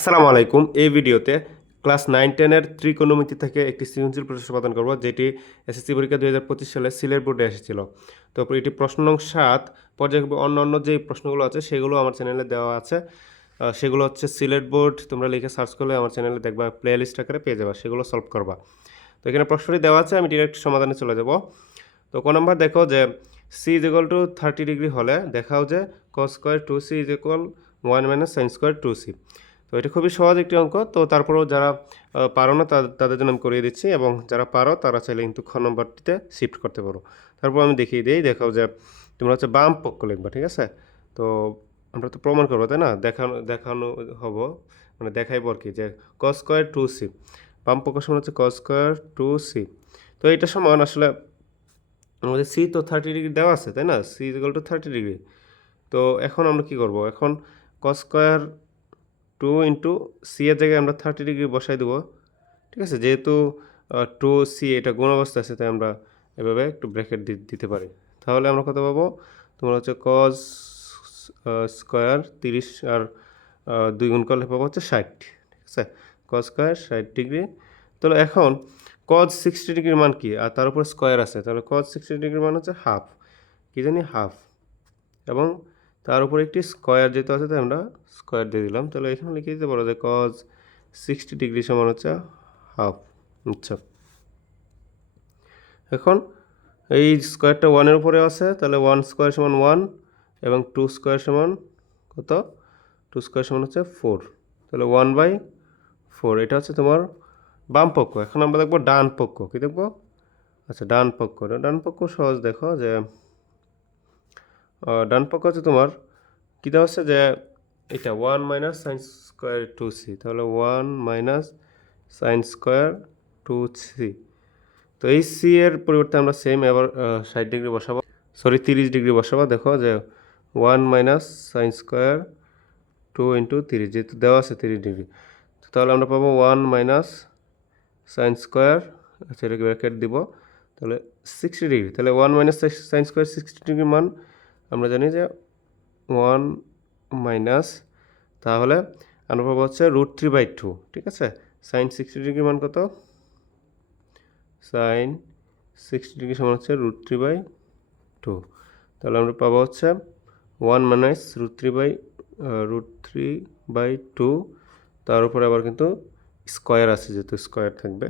আসসালামু আলাইকুম। এই ভিডিওতে ক্লাস নাইন, টেনের ত্রিকোণমিতি থেকে একটি সৃজনশীল প্রশ্ন সমাধান করব, যেটি এসএসসি পরীক্ষা দুই হাজার পঁচিশ সালে সিলেট বোর্ডে এসেছিল। তো এটি প্রশ্ন নং সাত, পর্যায়ক্রমে অন্য অন্য যে প্রশ্নগুলো আছে, সেগুলো আমার চ্যানেলে দেওয়া আছে। সেগুলো হচ্ছে সিলেট বোর্ড, তোমরা লিখে সার্চ করলে আমার চ্যানেলে দেখবা প্লে লিস্ট আকারে পেয়ে যাবা, সেগুলো সলভ করবা। তো এখানে প্রশ্নটি দেওয়া আছে, আমি ডিরেক্ট সমাধানে চলে যাব। তো কোন নম্বর দেখো যে C is equal to thirty degree হলে দেখাও যে cos square two C is equal one minus sine square two C তো এটা খুবই সহজ একটি অঙ্ক। তো তারপরেও যারা পারো না তাদের জন্য আমি করিয়ে দিচ্ছি এবং যারা পারো, তারা চাইলে কিন্তু খ নম্বরটিতে শিফট করতে পারো। তারপর আমি দেখিয়ে দিই, দেখাও যে তোমরা হচ্ছে বাম পক্ষ লিখবা, ঠিক আছে? তো আমরা তো প্রমাণ করব, তাই না? দেখানো দেখানো হব মানে দেখাইব আর কি যে কস স্কোয়ার টু সি। বাম পক্ষ সমান হচ্ছে কস স্কোয়ার টু সি। তো এইটা সমান আসলে আমাদের সি তো থার্টি ডিগ্রি দেওয়া আছে, তাই না? C equal to thirty degree তো এখন আমরা কি করব? এখন cos square two into C এর জায়গায় আমরা থার্টি ডিগ্রি বসাই দেবো। ঠিক আছে? যেহেতু টু সি এটা গুণ অবস্থা আছে, তাই আমরা এভাবে একটু ব্র্যাকেট দিতে পারি। তাহলে আমরা কত পাবো? তোমার হচ্ছে কজ স্কোয়ার তিরিশ আর দুই গুণ করলে পাবো হচ্ছে ষাট। ঠিক আছে? কজ স্কোয়ার ষাট ডিগ্রি। তাহলে এখন কজ সিক্সটি ডিগ্রির মান কি? আর তার উপর স্কোয়ার আছে। তাহলে কজ সিক্সটি ডিগ্রির মান হচ্ছে হাফ কী জানি? হাফ এবং তার উপর একটি স্কোয়ার যেহেতু আছে, তাই আমরা স্কোয়ার দিয়ে দিলাম। তাহলে এখানে লিখে দিতে পারো যে কজ সিক্সটি ডিগ্রি সমান হচ্ছে হাফ আচ্ছা। এখন এই স্কোয়ারটা ওয়ানের উপরে আছে, তাহলে ওয়ান স্কোয়ার সমান ওয়ান এবং টু স্কোয়ার সমান কত? টু স্কোয়ার সমান হচ্ছে ফোর তাহলে ওয়ান বাই ফোর এটা হচ্ছে তোমার বাম পক্ষ। এখন আমরা দেখব ডান পক্ষ, কী দেখব? আচ্ছা ডান পক্ষ। ডান পক্ষ সহজ দেখো যে ডান পক্ষ হচ্ছে তোমার, কী দেওয়া হচ্ছে যে এটা one minus sine square two C তাহলে one minus sine square two C তো এই সি এর পরিবর্তে আমরা সেম এবার ষাট ডিগ্রি বসাবো। সরি তিরিশ ডিগ্রি বসাবো। দেখো যে one minus sine square two into তিরিশ, যেহেতু দেওয়া আছে তিরিশ ডিগ্রি। তাহলে আমরা পাবো ওয়ান মাইনাস সাইন স্কোয়ার আচ্ছা এটাকে ব্র্যাকেট দিব। তাহলে সিক্সটি ডিগ্রি, তাহলে one minus sine square sixty degree মান আমরা জানি যে ওয়ান মাইনাস তাহলে আমরা পাবো হচ্ছে রুট থ্রি বাই টু, ঠিক আছে? সাইন সিক্সটি ডিগ্রি মান কত? সাইন সিক্সটি ডিগ্রি সমান হচ্ছে রুট থ্রি বাই টু। তাহলে আমরা পাবো হচ্ছে one minus root three by root three by two. তার উপরে আবার কিন্তু স্কোয়ার আছে, যেহেতু স্কোয়ার থাকবে।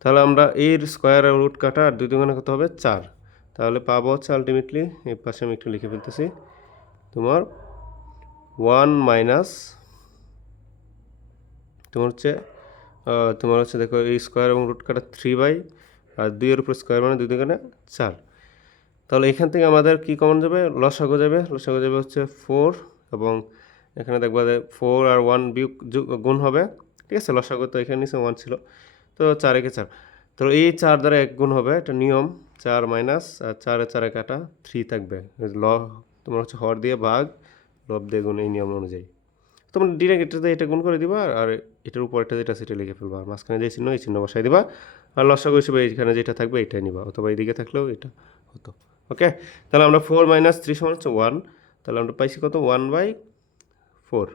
তাহলে আমরা এর স্কোয়ার রুট কাটা আর দুই দুগুণে কত হবে? চার। তাহলে পাবো হচ্ছে আলটিমেটলি এই পাশে আমি একটু লিখে ফেলতেছি। তোমার ওয়ান মাইনাস তোমার হচ্ছে তোমার হচ্ছে দেখো এই স্কোয়ার এবং রুট কাটা থ্রি বাই আর দুইয়ের উপর স্কোয়ার মানে দুই দুগুণে চার। তাহলে এখান থেকে আমাদের কি কমন যাবে? লসাগু যাবে। লসাগু যাবে হচ্ছে ফোর এবং এখানে দেখব যে ফোর আর ওয়ান বিয়োগ গুণ হবে। ঠিক আছে, লসাগু তো এখানে নিচে ওয়ান ছিল। তো চার একে চার। তো এই চার দ্বারা এক গুণ হবে এটা নিয়ম, চার মাইনাস, আর চারে চারে কাটা থ্রি থাকবে। ল, তোমার হচ্ছে হর দিয়ে ভাগ, লব দিয়ে গুণ, এই নিয়ম অনুযায়ী। তোমরা ডিরেক্ট এটাতে এটা গুণ করে দিবা, আর এটার উপর একটা যেটা সেটা লিখে ফেলবা। মাঝখানে যে চিহ্ন, এই চিহ্ন বসাই দিবা। আর লসাগু হিসেবে এইখানে যেটা থাকবে এটাই নিবা, অথবা এইদিকে থাকলেও এটা হতো। ওকে তাহলে আমরা ফোর মাইনাস থ্রি সমান হচ্ছে ওয়ান তাহলে আমরা পাইছি কত? ওয়ান বাই ফোর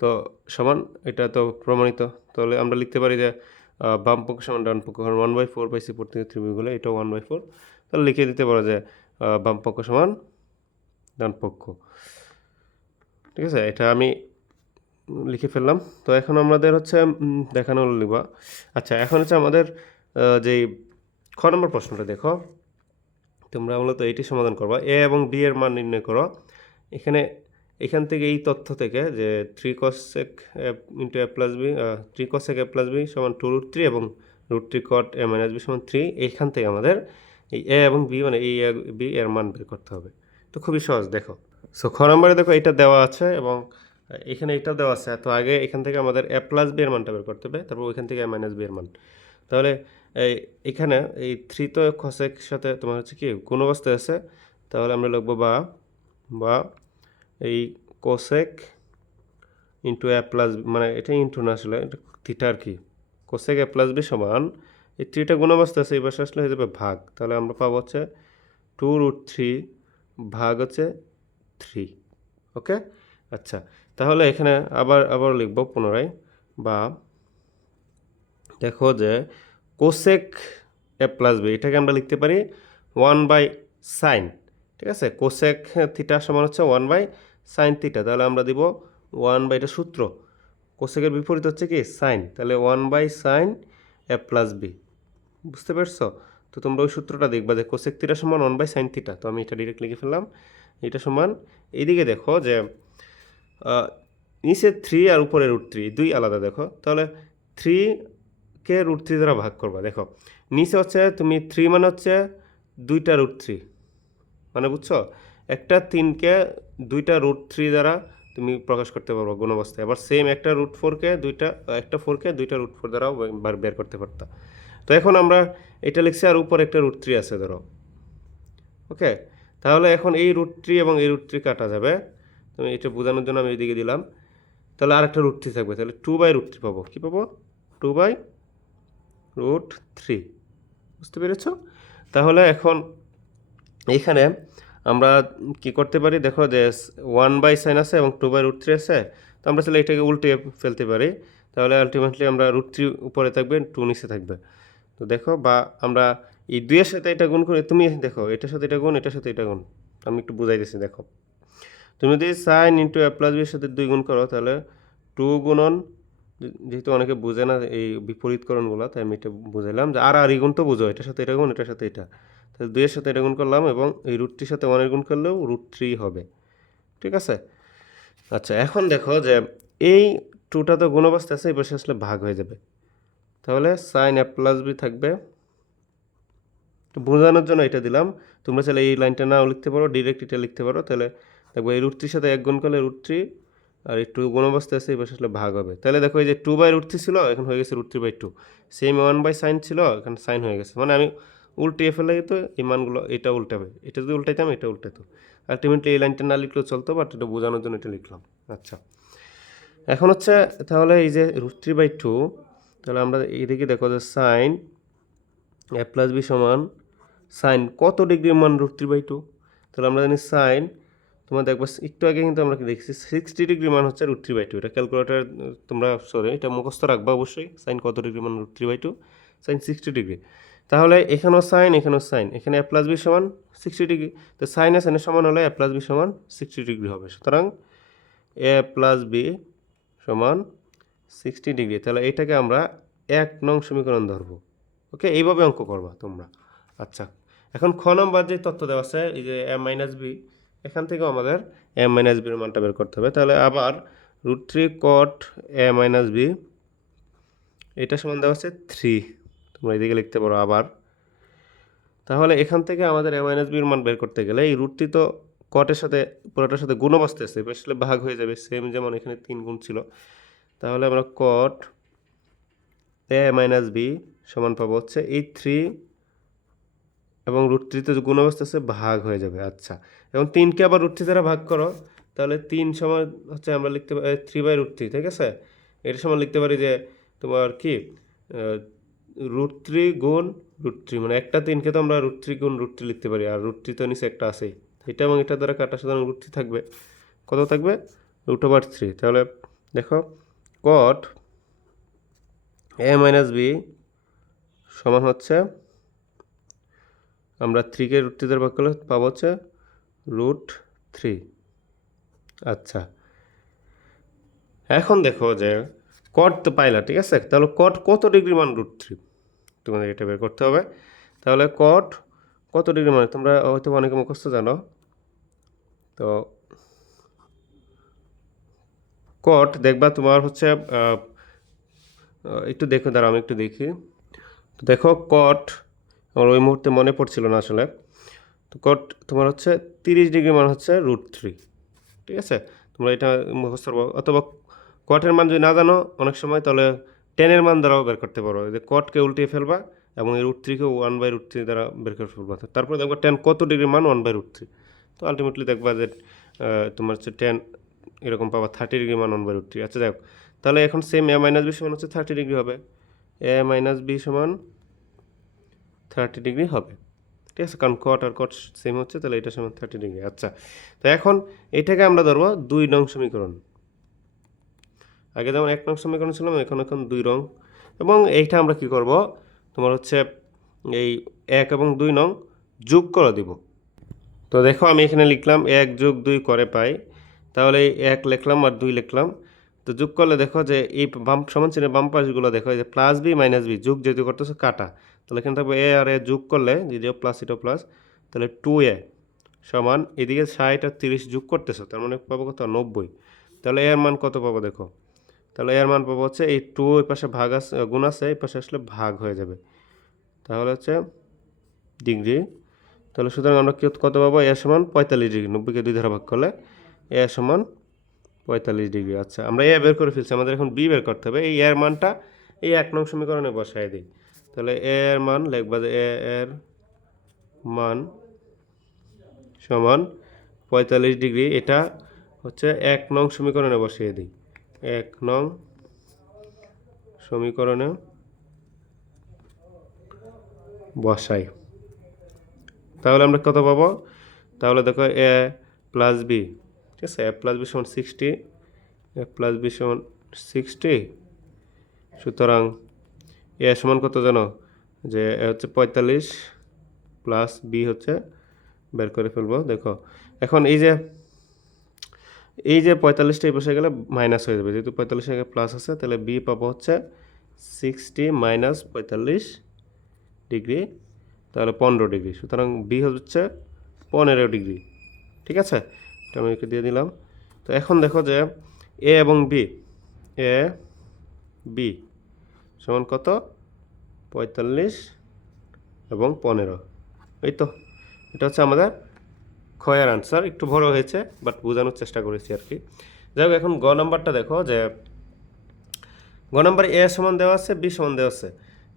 তো সমান, এটা তো প্রমাণিত। তাহলে আমরা লিখতে পারি যে বাম পক্ষ সমান ডান পক্ষ কারণ ওয়ান বাই ফোর পাইছি প্রত্যেক ত্রিভুজগুলো এটা ওয়ান বাই ফোর তাহলে লিখে দিতে পারো যে আহ, বাম পক্ষ সমান ডান পক্ষ। ঠিক আছে? এটা আমি লিখে ফেললাম। তো এখন আমাদের হচ্ছে দেখানো লিখবা। আচ্ছা এখন হচ্ছে আমাদের যেই খ নম্বর প্রশ্নটা দেখো। তোমরা মূলত এইটি সমাধান করবা। এ এবং বি এর মান নির্ণয় করো। এখানে এখান থেকে এই তথ্য থেকে যে three cosec into A plus B three cosec A plus B সমান টু রুট থ্রি এবং root three cot A minus B সমান থ্রি এইখান থেকে আমাদের এই এ এবং বি মানে এই এ বি এর মান বের করতে হবে। তো খুবই সহজ, দেখো। সো খ নম্বরে দেখো এটা দেওয়া আছে এবং এখানে এটা দেওয়া আছে। তো আগে এখান থেকে আমাদের এ প্লাস বি এর মানটা বের করতে হবে, তারপর ওইখান থেকে এ মাইনাস বি এর মান। তাহলে এখানে এই থ্রি তো খসেক সাথে তোমার হচ্ছে কি কোন অবস্থায় আছে। তাহলে আমরা লিখব বা বা এই কোসেক ইন্টু এ প্লাস মানে এটা ইন্টু না আসলে এটা থিটা আর কি। কোসেক এ প্লাস বি সমান, এই থ্রিটা গুণ অবস্থা আছে, এই পাশে আসলে হয়ে যাবে ভাগ। তাহলে আমরা পাবো হচ্ছে টু রুট থ্রি ভাগ হচ্ছে থ্রি ওকে আচ্ছা তাহলে এখানে আবার আবার লিখব পুনরায়, বা দেখো যে কোসেক এ প্লাস বি এটাকে আমরা লিখতে পারি ওয়ান বাই সাইন ঠিক আছে? কোসেক থিটা সমান হচ্ছে ওয়ান বাই সাইন থিটা তাহলে আমরা দিব ওয়ান বাই এটা সূত্র। কোসেকের বিপরীত হচ্ছে কি? সাইন তাহলে one by sine A plus B বুঝতে পারছ? তো তোমরা ওই সূত্রটা দেখবা যে কোসেক থিটা সমান ওয়ান বাই সাইন থিটা তো আমি এটা ডিরেক্ট লিখে ফেললাম। এটা সমান এইদিকে দেখো যে নিচে থ্রি আর উপরে রুট থ্রি দুই আলাদা দেখো। তাহলে থ্রি কে রুট থ্রি দ্বারা ভাগ করবা? দেখো, নিচে হচ্ছে তুমি থ্রি মানে হচ্ছে দুইটা রুট থ্রি মানে বুঝছ? একটা তিনকে দুইটা রুট থ্রি দ্বারা তুমি প্রকাশ করতে পারব গুণ অবস্থায়। আবার সেম একটা রুট ফোরকে দুইটা, একটা ফোরকে দুইটা রুট ফোর দ্বারাও বার- করতে পারতা। তো এখন আমরা এটা লিখছি আর উপর একটা রুট থ্রি আছে, ধরো। ওকে তাহলে এখন এই রুট থ্রি এবং এই রুট থ্রি কাটা যাবে। তুমি এটা বোঝানোর জন্য আমি এইদিকে দিলাম। তাহলে আর একটা রুট থ্রি থাকবে। তাহলে টু বাই রুট থ্রি পাবো। কী পাবো? টু বাই রুট থ্রি বুঝতে পেরেছ? তাহলে এখন এইখানে আমরা কি করতে পারি? দেখো যে ওয়ান বাই সাইন আছে এবং টু বাই রুট থ্রি আছে। তো আমরা তাহলে এটাকে উল্টে ফেলতে পারি। তাহলে আলটিমেটলি আমরা রুট থ্রি উপরে থাকবে টু নিচে থাকবে। তো দেখো, বা আমরা এই দুইয়ের সাথে এটা গুণ করে। তুমি দেখো, এটার সাথে এটা গুণ, এটার সাথে এটা গুণ। আমি একটু বুঝাইতেছি, দেখো। তুমি যদি সাইন ইন্টু এ প্লাস বির সাথে দুই গুণ করো, তাহলে টু গুণন যেহেতু অনেকে বোঝে না এই বিপরীতকরণগুলো, তাই আমি এটা বুঝাইলাম যে, আর আর গুণ তো বুঝো, এটার সাথে এটা গুণ, এটার সাথে এটা। তাহলে দুইয়ের সাথে এটা গুণ করলাম এবং এই রুটটির সাথে ওয়ানের গুণ করলেও রুট থ্রি হবে। ঠিক আছে? আচ্ছা এখন দেখো যে এই টুটা তো গুণ অবস্থা আছে, এই পাশে আসলে ভাগ হয়ে যাবে। তাহলে সাইন এ প্লাস বি থাকবে। বোঝানোর জন্য এটা দিলাম। তোমরা চাইলে এই লাইনটা নাও লিখতে পারো ডিরেক্ট এটা লিখতে পারো। তাহলে দেখব এই রুট থ্রির সাথে এক গুণ করলে রুট থ্রি আর এই টু গুণ আছে, এই পাশে আসলে ভাগ হবে। তাহলে দেখো এই যে টু বাই রুট থ্রি ছিল, এখন হয়ে গেছে root three by two same one by sine ছিল, এখানে সাইন হয়ে গেছে। মানে আমি উল্টিয়ে ফেলে তো এই মানগুলো, এটা উল্টাবে। এটা যদি উল্টাইতাম এটা উল্টাতো আলটিমেটলি এই লাইনটা না লিখলেও চলতো, বাট এটা বোঝানোর জন্য এটা লিখলাম। আচ্ছা। এখন হচ্ছে তাহলে এই যে রুট থ্রি বাই টু, তাহলে আমরা এইদিকে দেখো যে সাইন এ প্লাস বি সমান সাইন কত ডিগ্রি মান রুট থ্রি বাই টু? তাহলে আমরা জানি সাইন, তোমার দেখবা একটু আগে কিন্তু আমরা দেখছি, সিক্সটি ডিগ্রি মান হচ্ছে রুট থ্রি বাই টু। এটা ক্যালকুলেটার তোমরা, সরি, এটা মুখস্থ রাখবা অবশ্যই, সাইন কত ডিগ্রি মান root three by two? Sine sixty degree. তাহলে এখানেও সাইন এখানেও সাইন এখানে এ প্লাস বি সমান সিক্সটি ডিগ্রি তো সাইন এ সাইনের সমান হলে এ প্লাস বি সমান সিক্সটি ডিগ্রি হবে। সুতরাং এ প্লাস বি সমান সিক্সটি ডিগ্রি তাহলে এটাকে আমরা এক নং সমীকরণ ধরবো। ওকে? এইভাবে অঙ্ক করবা তোমরা। আচ্ছা এখন খ নম্বর যে তথ্য দেওয়া আছে, এই যে এম মাইনাস বি এখান থেকেও আমাদের এম মাইনাস বির মানটা বের করতে হবে। তাহলে আবার root three cot A minus B এটা সমান দেওয়া আছে থ্রি তোমরা এদিকে লিখতে পারো আবার। তাহলে এখান থেকে আমাদের এ মাইনাস বির মান বের করতে গেলে এই রুটটি তো কটের সাথে, পুরোটার সাথে গুণ আসতেছে আসলে ভাগ হয়ে যাবে সেম যেমন এখানে তিন গুণ ছিল। তাহলে আমরা কট এ মাইনাস বি সমান পাবো হচ্ছে এই থ্রি এবং রুট থ্রিতে গুণ অবস্থা আছে ভাগ হয়ে যাবে আচ্ছা। এবং তিনকে আবার রুট থ্রি দ্বারা ভাগ করো, তাহলে তিন সমান হচ্ছে আমরা লিখতে পারি থ্রি বাই রুট থ্রি ঠিক আছে? এটা সমান লিখতে পারি যে তোমার কি রুট থ্রি গুণ রুট থ্রি মানে একটা তিনকে তো আমরা রুট থ্রি গুণ রুট থ্রি লিখতে পারি, আর রুট থ্রি তো নিচে একটা আছেই। এটা এবং এটা দ্বারা কাটা সাধারণ রুট থ্রি থাকবে। কত থাকবে? Root over three. তাহলে দেখো কট এ মাইনাস বি সমান হচ্ছে, আমরা থ্রিকে রুট থ্রি দ্বারা ভাগ করলে পাবো হচ্ছে রুট থ্রি। আচ্ছা এখন দেখো যে কট তো পাইলা, ঠিক আছে? তাহলে কট কত ডিগ্রি মান রুট থ্রি? তোমাদের এটা বের করতে হবে। তাহলে কট কত ডিগ্রি মানে তোমরা হয়তো অনেকে মুখস্থ জানো। তো কট দেখবা তোমার হচ্ছে একটু দেখো, দাঁড়াও আমি একটু দেখি। তো দেখো কট আমার ওই মুহূর্তে মনে পড়ছিল না আসলে। তো কট তোমার হচ্ছে তিরিশ ডিগ্রি মান হচ্ছে রুট থ্রি ঠিক আছে? তোমরা এটা মুখস্থ অথবা কটের মান যদি না জানো, অনেক সময় তাহলে টেনের মান দ্বারাও বের করতে পারো। যে কটকে উল্টিয়ে ফেলবা এবং এই রুট থ্রিকে ওয়ান বাই রুট থ্রি দ্বারা বের করে ফেলবা। তারপরে দেখবা টেন কত ডিগ্রি মান ওয়ান বাই রুট থ্রি তো আলটিমেটলি দেখবা যে তোমার হচ্ছে টেন এরকম পাবা থার্টি ডিগ্রি মান ওয়ান বাই রুট থ্রি আচ্ছা যাক তাহলে এখন সেম এ মাইনাস বি সমান হচ্ছে থার্টি ডিগ্রি হবে। এ মাইনাস বি সমান থার্টি ডিগ্রি হবে। ঠিক আছে? কারণ কট আর কট সেম হচ্ছে, তাহলে এটা সমান থার্টি ডিগ্রি আচ্ছা তো এখন এটাকে আমরা ধরবো দুই নং সমীকরণ। আগে যেমন এক নং সমীকরণ ছিল এখন এখন দুই রং। এবং এইটা আমরা কি করব? তোমার হচ্ছে এই এক এবং দুই নং যোগ করে দিব। তো দেখো, আমি এখানে লিখলাম এক যোগ দুই করে পাই। তাহলে এক লিখলাম আর দুই লিখলাম। তো যোগ করলে দেখো যে এই বাম, সমান চিহ্নের বাম পাশগুলো দেখো যে প্লাস বি মাইনাস বি যোগ যেহেতু করতেছে কাটা। তাহলে এখানে থাকবে এ আর এ যোগ করলে যদিও প্লাস এটা প্লাস তাহলে টু এ সমান, এদিকে ষাট আর তিরিশ যোগ করতেছো, তার মানে পাবো কত? নব্বই। তাহলে এর মান কত পাবো দেখো? তাহলে এর মান পাবো হচ্ছে এই টু ওই পাশে ভাগ আছে গুণ আছে, এই পাশে আসলে ভাগ হয়ে যাবে। তাহলে হচ্ছে ডিগ্রি। তাহলে সুতরাং আমরা কত পাবো? এ সমান পঁয়তাল্লিশ ডিগ্রি। নব্বইকে দুই ধারা ভাগ করলে এ সমান পঁয়তাল্লিশ ডিগ্রি। আচ্ছা আমরা এ বের করে ফেলছি। আমাদের এখন বি বের করতে হবে। এই এর মানটা এই এক নং সমীকরণে বসাই দিই। তাহলে এ এর মান লিখবা যে এ এর মান সমান পঁয়তাল্লিশ ডিগ্রি। এটা হচ্ছে এক নং সমীকরণে বসিয়ে দিই। এক নং সমীকরণে বসাই। তাহলে আমরা কত পাবো? তাহলে দেখো এ প্লাস বি ঠিক আছে? এ প্লাস বি সমান সিক্সটি এ প্লাস বি সমান সিক্সটি সুতরাং এ সমান কত জানো? যে এ হচ্ছে পঁয়তাল্লিশ প্লাস বি হচ্ছে, বের করে ফেলব। দেখো, এখন এই যে এই যে পঁয়তাল্লিশটা এই পাশে গেলে মাইনাস হয়ে যাবে। যেহেতু পঁয়তাল্লিশ আগে প্লাস আছে, তাহলে বি পাবো হচ্ছে সিক্সটি মাইনাস পঁয়তাল্লিশ ডিগ্রি তাহলে পনেরো ডিগ্রি সুতরাং বি হচ্ছে পনেরো ডিগ্রি ঠিক আছে? এটা আমি দিয়ে দিলাম। তো এখন দেখো যে এ এবং বি এ বি সমান কত? পঁয়তাল্লিশ এবং পনেরো। এই তো, এটা হচ্ছে আমাদের ক্ষয়ের আনসার একটু বড় হয়েছে বাট বোঝানোর চেষ্টা করেছি আর কি। যাই হোক, এখন গ নাম্বারটা দেখো, যে গ নাম্বার এ সমান দেওয়া আছে, বি সমান দেওয়া আছে।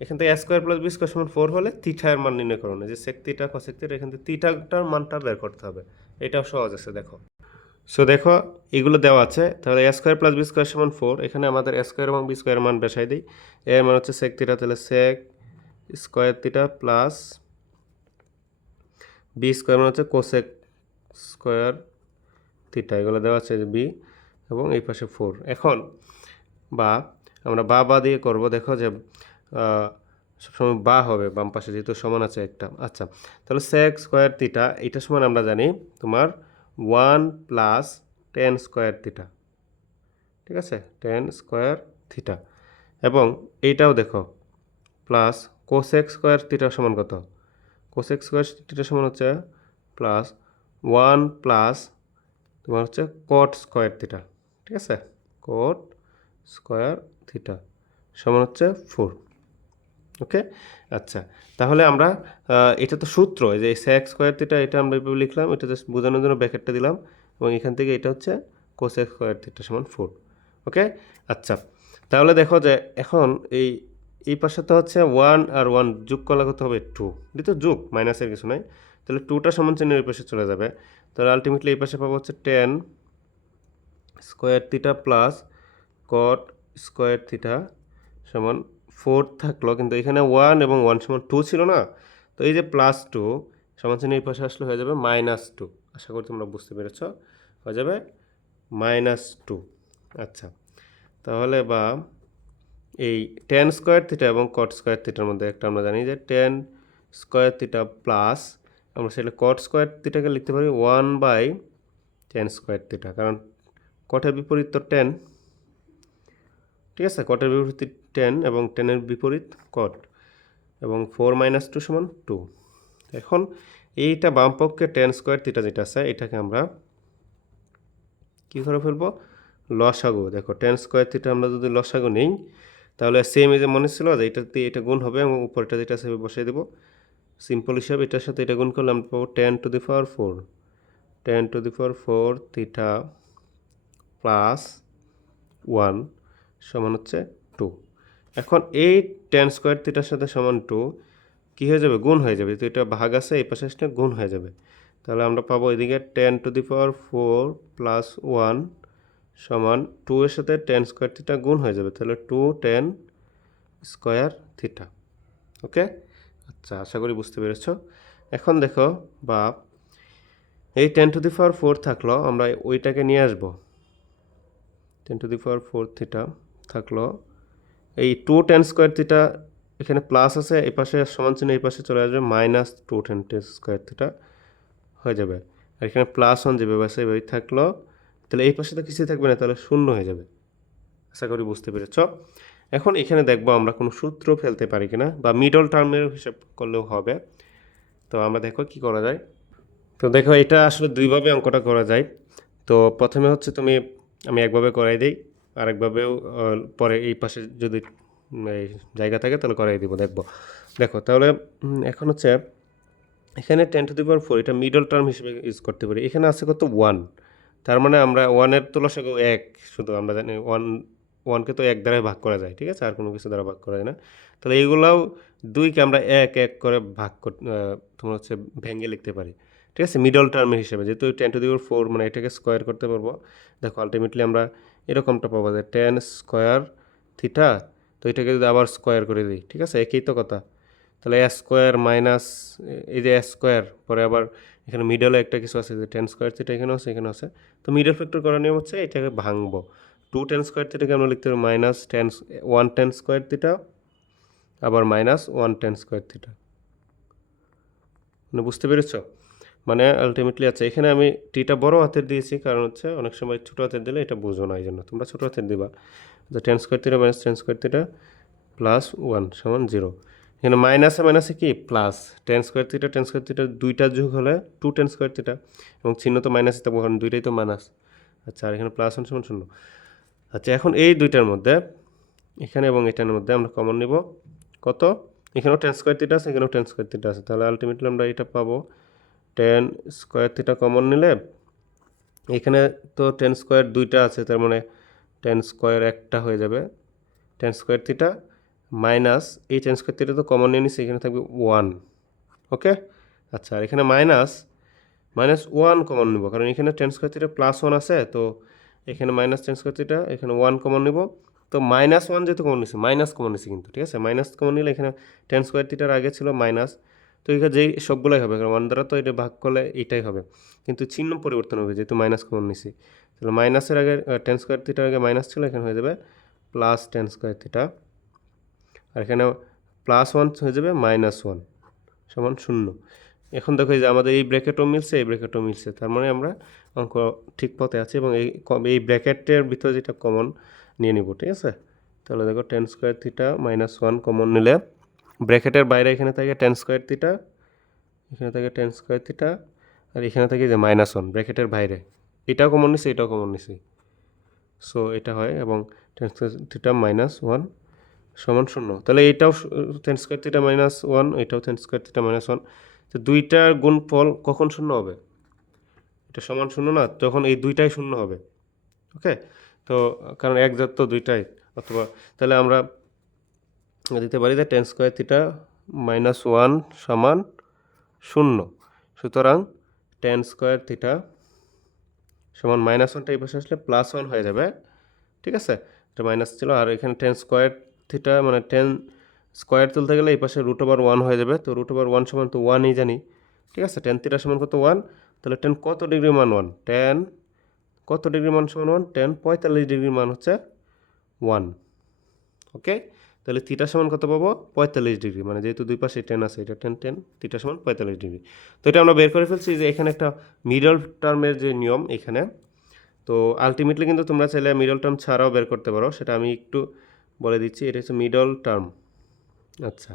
এখান থেকে স্কোয়ার প্লাস বি স্কোয়ার সমান ফোর হলে তিঠার মান নির্ণয় করো যে সেক তিটা কসেক তিটা এখান থেকে তিটাটার মানটা বের করতে হবে। এটাও সহজ আছে, দেখো। সো দেখো, এগুলো দেওয়া আছে, তাহলে A square plus B square সমান ফোর এখানে আমাদের এ স্কোয়ার এবং বি স্কোয়ার মান বসাই দিই। এর মান হচ্ছে সেক তিটা তাহলে sec square theta plus B square মানে হচ্ছে কোসেক স্কোয়ার, থিটা, এগুলো দেওয়া আছে বি এবং এই পাশে ফোর। এখন বা, আমরা বা বা দিয়ে করব, দেখো যে সবসময় বা হবে, বাম পাশে যেহেতু সমান আছে একটা। আচ্ছা তাহলে সেক স্কোয়ার থিটা এইটার সমান আমরা জানি তোমার one plus tan square theta ঠিক আছে? টেন স্কোয়ার থিটা এবং এইটাও দেখো প্লাস কোসেক স্কোয়ার থিটা সমান কত? কোসেক স্কোয়ার থিটা সমান হচ্ছে প্লাস ওয়ান প্লাস তোমার হচ্ছে কট স্কোয়ার থিটা ঠিক আছে? কট স্কোয়ার থিটা সমান হচ্ছে ফোর ওকে আচ্ছা তাহলে আমরা এটা তো সূত্র যে সেক স্কোয়ার থিটা এটা আমরা এভাবে লিখলাম, এটা জাস্ট বোঝানোর জন্য ব্যাকেটটা দিলাম, এবং এখান থেকে এটা হচ্ছে কোসেক স্কোয়ার থিটা সমান ফোর ওকে আচ্ছা তাহলে দেখো যে এখন এই এই পাশে তো হচ্ছে ওয়ান আর ওয়ান যোগ করলে কত হবে? টু এটি তো যোগ মাইনাসের কিছু নাই। তাহলে টুটা সমান চিহ্নের এই পাশে চলে যাবে। তাহলে আলটিমেটলি এই পাশে পাবো হচ্ছে tan square theta plus cot square theta সমান ফোর থাকল। কিন্তু এখানে ওয়ান এবং ওয়ান সমান টু ছিল না। তো এই যে প্লাস টু সমান চিহ্ন এই পাশে আসলে হয়ে যাবে মাইনাস টু আশা করি তোমরা বুঝতে পেরেছ। হয়ে যাবে মাইনাস টু আচ্ছা তাহলে বা এই টেন স্কোয়ার থিটা এবং কট স্কোয়ার থিটার মধ্যে একটা আমরা জানি যে টেন স্কোয়ার থিটা প্লাস আমরা সেটা কট স্কোয়ার থিটাকে লিখতে পারি one by tan square theta কারণ কটের বিপরীত তো টেন ঠিক আছে? কটের বিপরীত টেন এবং টেনের বিপরীত কট এবং ফোর মাইনাস টু সমান টু এখন এইটা বামপক্ষে টেন স্কোয়ার থিটা যেটা আছে, এটাকে আমরা কী করে ফেলব? লসাগু। দেখো টেন স্কোয়ার থিটা আমরা যদি লসাগু নেই তাহলে সেম এই যে মনে ছিল যে এটাতে এটা গুণ হবে এবং উপরটা যেটা আছে বসিয়ে দেবো। সিম্পল হিসাবে এটার সাথে এটা গুণ করলে আমরা পাবো tan to the power four tan to the power four theta plus one সমান হচ্ছে টু এখন এই টেন স্কোয়ার থিটার সাথে সমান টু কী হয়ে যাবে? গুণ হয়ে যাবে। তো এটা ভাগ আছে, এই পাশে গুণ হয়ে যাবে। তাহলে আমরা পাবো এদিকে tan to the power four plus one সমান টু এর সাথে টেন স্কোয়ার থিটা গুণ হয়ে যাবে, তাহলে two tan square theta okay আচ্ছা আশা করি বুঝতে পেরেছ। এখন দেখো বা এই tan to the power four থাকল, আমরা ওইটাকে নিয়ে আসব। Tan to the power four theta থাকল, এই টু টেন স্কোয়ার থিটা এখানে প্লাস আছে, এই পাশে সমান চিহ্ন, এই পাশে চলে আসবে minus two tan tan square theta হয়ে যাবে। আর এখানে প্লাস ওয়ান যেভাবে বাস এইভাবেই থাকল। তাহলে এই পাশে তো কিছুই থাকবে না, তাহলে শূন্য হয়ে যাবে। আশা করি বুঝতে পেরেছ। এখন এখানে দেখব আমরা কোনো সূত্র ফেলতে পারি কিনা, বা মিডল টার্মের হিসাব করলেও হবে। তো আমরা দেখো কি করা যায়। তো দেখো, এটা আসলে দুইভাবে অঙ্কটা করা যায়। তো প্রথমে হচ্ছে তুমি, আমি একভাবে করাই দিই, আরেকভাবেও পরে এই পাশে যদি জায়গা থাকে তাহলে করাই দিব, দেখব। দেখো, তাহলে এখন হচ্ছে, এখানে tan to the power four এটা মিডল টার্ম হিসেবে ইউজ করতে পারি। এখানে আছে কত? ওয়ান তার মানে আমরা ওয়ানের তো এক, শুধু আমরা জানি ওয়ান ওয়ানকে তো এক দ্বারাই ভাগ করা যায়, ঠিক আছে? আর কোনো কিছু দ্বারা ভাগ করা যায় না। তাহলে এইগুলাও দুইকে আমরা এক এক করে ভাগ তোমার হচ্ছে ভেঙে লিখতে পারি, ঠিক আছে? মিডল টার্মের হিসেবে, যেহেতু tan to the power four মানে এটাকে স্কোয়ার করতে পারব। দেখো আলটিমেটলি আমরা এরকমটা পাবো যে টেন স্কোয়ার থিটা তো এটাকে যদি আবার স্কোয়ার করে দিই, ঠিক আছে? একই তো কথা। তাহলে এ স্কোয়ার মাইনাস এই যে এ স্কোয়ার পরে আবার এখানে মিডলে একটা কিছু আছে যে টেন স্কোয়ার থিটা এখানেও আছে এখানে আছে। তো মিডল ফ্যাক্টর করার নিয়ম হচ্ছে এটাকে ভাঙবো। টু টেন স্কোয়ার থিটাকে আমরা লিখতে পারি minus tan one tan square theta আবার minus one tan square theta মানে বুঝতে পেরেছ? মানে আলটিমেটলি আচ্ছা এখানে আমি টিটা বড় হাতের দিয়েছি, কারণ হচ্ছে অনেক সময় ছোটো হাতের দিলে এটা বুঝো না এই জন্য তোমরা ছোটো হাতের দিবা। Tan square theta minus tan square theta plus one সমান জিরো এখানে মাইনাসে মাইনাসে কি? Plus tan square theta tan square theta দুইটা যুগ হলে টু টেন স্কোয়ার থিটা এবং চিহ্ন তো মাইনাসে থাকব, কারণ দুইটাই তো মাইনাস আচ্ছা আর এখানে প্লাস ওয়ান সমান শূন্য। আচ্ছা এখন এই দুইটার মধ্যে, এখানে এবং এটার মধ্যে আমরা কমন নিব। কত? এখানেও টেন স্কোয়ার থিটা আছে, এখানেও টেন স্কোয়ার থিটা আছে। তাহলে আলটিমেটলি আমরা এটা পাবো। টেন স্কোয়ার থিটা কমন নিলে, এখানে তো টেন স্কোয়ার দুইটা আছে, তার মানে টেন স্কোয়ার একটা হয়ে যাবে। টেন স্কোয়ার থিটা মাইনাস এই টেন স্কোয়ার থিটা তো কমন নিয়ে নিচ্ছে, এখানে থাকবে ওয়ান ওকে আচ্ছা আর এখানে মাইনাস মাইনাস ওয়ান কমন নিব, কারণ এখানে tan square theta plus one আছে, তো এখানে মাইনাস টেন স্কোয়ার থিটা, এখানে ওয়ান কমন নিব। তো মাইনাস ওয়ান যেহেতু কমন নিচ্ছে মাইনাস কমন নিচ্ছে কিন্তু, ঠিক আছে? মাইনাস কমন নিলে এখানে টেন স্কোয়ার থিটার আগে ছিল মাইনাস তো এখানে যেই সবগুলোই হবে, কারণ ওয়ান দ্বারা তো এটা ভাগ করলে এটাই হবে, কিন্তু চিহ্ন পরিবর্তন হবে যেহেতু মাইনাস কমন নিছি তাহলে মাইনাসের আগে টেন স্কোয়ার থিটার আগে মাইনাস ছিল, এখানে হয়ে যাবে প্লাস টেন স্কোয়ার থিটা। আর এখানে প্লাস ওয়ান হয়ে যাবে মাইনাস ওয়ান সমান শূন্য। এখন দেখো যে আমাদের এই ব্র্যাকেটও মিলছে, এই ব্র্যাকেটও মিলছে। তার মানে আমরা অঙ্ক ঠিক পথে আছি এবং এই এই ব্র্যাকেটের ভিতরে যেটা কমন নিয়ে নিব, ঠিক আছে? তাহলে দেখো tan square theta minus one common নিলে ব্র্যাকেটের বাইরে এখানে থাকে টেন স্কোয়ার থিটা এখানে থাকে টেন স্কোয়ার থিটা আর এখানে থাকে যে মাইনাস ওয়ান ব্র্যাকেটের বাইরে। এটাও কমন নিছে, এটাও কমন নিছি। সো এটা হয় এবং tan square theta minus one সমান শূন্য। তাহলে এইটাও tan square theta minus one এটাও tan square theta minus one তো দুইটার গুণফল কখন শূন্য হবে? এটা সমান শূন্য না, তখন এই দুইটাই শূন্য হবে। ওকে? তো, কারণ এক জাত তো দুইটাই, অথবা তাহলে আমরা দিতে পারি যে tan square theta minus one সমান শূন্য। সুতরাং টেন স্কোয়ার থিটা সমান মাইনাস ওয়ানটা এই পাশে আসলে প্লাস ওয়ান হয়ে যাবে। ঠিক আছে? এটা মাইনাস ছিল, আর এখানে টেন স্কোয়ার থিটা মানে টেন স্কোয়ার তুলতে গেলে এই পাশে রুট ওভার ওয়ান হয়ে যাবে। তো রুট ওভার ওয়ান সমান তো ওয়ানই জানি। ঠিক আছে টেন থিটা সমান কত ওয়ান তাহলে টেন কত ডিগ্রি মান ওয়ান টেন কত ডিগ্রি মান সমান ওয়ান টেন পঁয়তাল্লিশ ডিগ্রি মান হচ্ছে ওয়ান ওকে তাহলে থিটা সমান কত পাবো? পঁয়তাল্লিশ ডিগ্রি মানে যেহেতু দুই পাশে টেন আছে, এটা টেন টেন থিটা সমান পঁয়তাল্লিশ ডিগ্রি তো এটা আমরা বের করে ফেলছি যে এখানে একটা মিডল টার্মের যে নিয়ম এখানে। তো আলটিমেটলি কিন্তু তোমরা চাইলে মিডল টার্ম ছাড়াও বের করতে পারো। সেটা আমি একটু বলে দিচ্ছি, এটা হচ্ছে মিডল টার্ম আচ্ছা।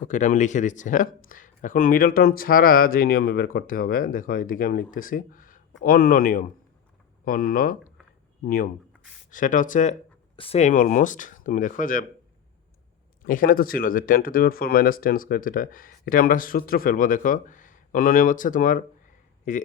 ওকে, এটা আমি লিখে দিচ্ছি হ্যাঁ? এখন মিডল টার্ম ছাড়া যে নিয়মে বের করতে হবে, দেখো এদিকে আমি লিখতেছি, অন্য নিয়ম অন্য নিয়ম। সেটা হচ্ছে সেম অলমোস্ট তুমি দেখো যে এখানে তো ছিল যে tan to the four minus tan square এটা এটা আমরা সূত্র ফেলব, দেখো। অন্য নিয়ম হচ্ছে তোমার এই যে